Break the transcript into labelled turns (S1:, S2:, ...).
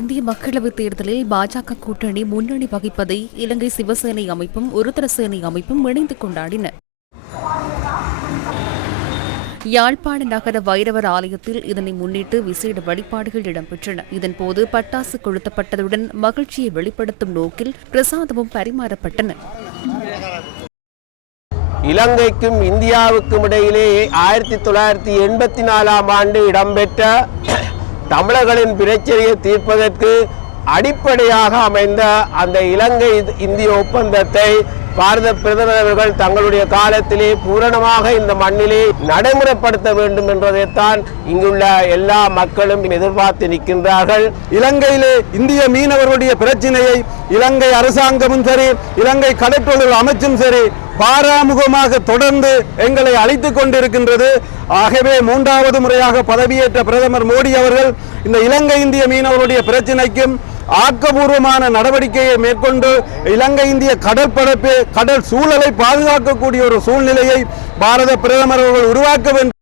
S1: இந்திய மக்களவைத் தேர்தலில் பாஜக கூட்டணி முன்னணி வகிப்பதை இலங்கை சிவசேனை அமைப்பும் ஒருதர சேனை அமைப்பும் இணைந்து கொண்டாடின. யாழ்ப்பாண நகர வைரவர் ஆலயத்தில் இதனை முன்னிட்டு விசேட வழிபாடுகள் இடம்பெற்றன. இதன்போது பட்டாசு கொளுத்தப்பட்டதுடன் மகிழ்ச்சியை வெளிப்படுத்தும் நோக்கில் பிரசாதமும் பரிமாறப்பட்டன.
S2: இலங்கைக்கும் இந்தியாவுக்கும் இடையிலே ஆயிரத்தி தொள்ளாயிரத்தி எண்பத்தி நாலாம் ஆண்டு இடம்பெற்ற தமிழர்களின் பிரச்சனையை தீர்ப்பதற்கு அடிப்படையாக அமைந்த அந்த இலங்கை இந்திய ஒப்பந்தத்தை பாரத பிரதமர் அவர்கள் தங்களுடைய காலத்திலே பூரணமாக இந்த மண்ணிலே நடைமுறைப்படுத்த வேண்டும் என்பதைத்தான் இங்குள்ள எல்லா மக்களும் எதிர்பார்த்து நிற்கின்றார்கள்.
S3: இலங்கையிலே இந்திய மீனவர்களுடைய பிரச்சனையை இலங்கை அரசாங்கமும் சரி இலங்கை கடற்றொழில் அமைச்சும் சரி பாராமுகமாக தொடர்ந்து எங்களை அழைத்துக் கொண்டிருக்கின்றது. ஆகவே மூன்றாவது முறையாக பதவியேற்ற பிரதமர் மோடி அவர்கள் இந்த இலங்கை இந்திய மீனவர்களுடைய பிரச்சினைக்கும் ஆக்கபூர்வமான நடவடிக்கையை மேற்கொண்டு இலங்கை இந்திய கடற்பரப்பு கடல் சூழலை பாதுகாக்கக்கூடிய ஒரு சூழ்நிலையை பாரத பிரதமர் அவர்கள் உருவாக்க வேண்டும்.